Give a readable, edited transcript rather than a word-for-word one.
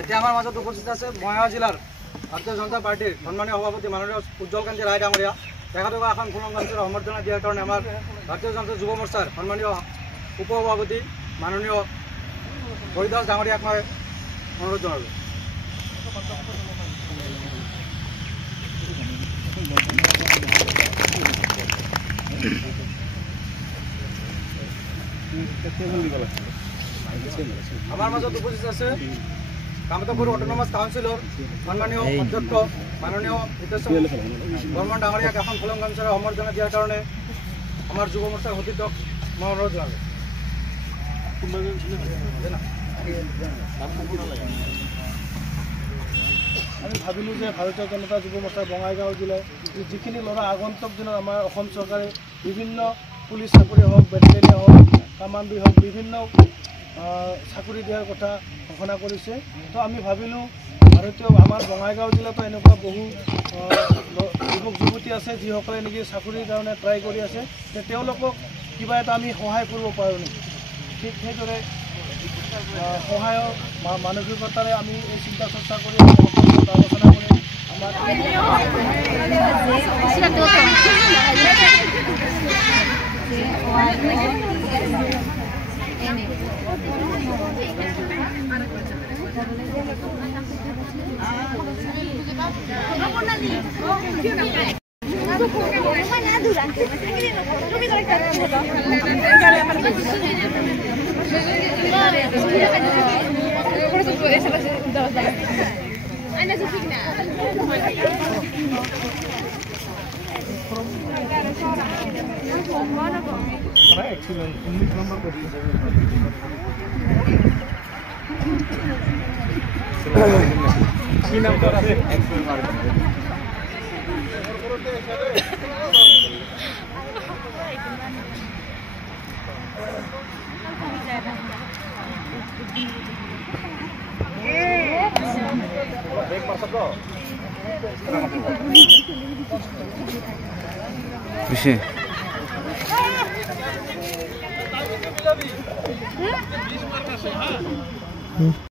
এতিয়া আমাৰ মাজত উপস্থিত আছে বঙাইগাঁও জিলাৰ ভাৰতীয় জনতা পাৰ্টিৰ সন্মানীয় সভাপতি মাননীয় উজ্জ্বল কান্তি ৰায় ডাঙৰীয়া। তেখেতক এখন ফুলং গামোচাৰে সম্বৰ্ধনা দিয়াৰ কাৰণে আমাৰ ভাৰতীয় জনতা যুৱ মৰ্চাৰ সন্মানীয় উপ সভাপতি মাননীয় হৰিদাস ডাঙৰীয়াক মই অনুৰোধ জনালোঁ। আমাৰ মাজত উপস্থিত আছে কামতাপুৰ অটোনমাস কাউন্সিলৰ সন্মানীয় অধ্যক্ষ মাননীয় হিতেশ্বৰ বৰ্মন ডাঙৰীয়াক এখন ফুলং গামোচাৰে সম্বৰ্ধনা দিয়াৰ কাৰণে আমাৰ যুৱ মৰ্চাৰ সতীৰ্থক মই অনুৰোধ জনালোঁ। আমি ভাবিলোঁ যে ভাৰতীয় জনতা যুৱ মৰ্চাৰ বঙাইগাঁও জিলাৰ যিখিনি ল'ৰা আগন্তুক দিনত আমাৰ অসম চৰকাৰে বিভিন্ন পুলিচ চাকৰি হওক, বেটেলিয়ানে হওক, কামাণ্ডো হওক, বিভিন্ন চাকৰি দিয়াৰ কথা ঘোষণা কৰিছে। তো আমি ভাবিলোঁ ভাৰতীয় আমাৰ বঙাইগাঁও জিলাতো এনেকুৱা বহু যুৱক যুৱতী আছে যিসকলে নেকি চাকৰিৰ কাৰণে ট্ৰাই কৰি আছে, তেওঁলোকক কিবা এটা আমি সহায় কৰিব পাৰোঁ নেকি। ঠিক সেইদৰে সহায়ৰ মানসিকতাৰে আমি এই চিন্তা চৰ্চা কৰি আলোচনা কৰি কি নাম তোৰ আছে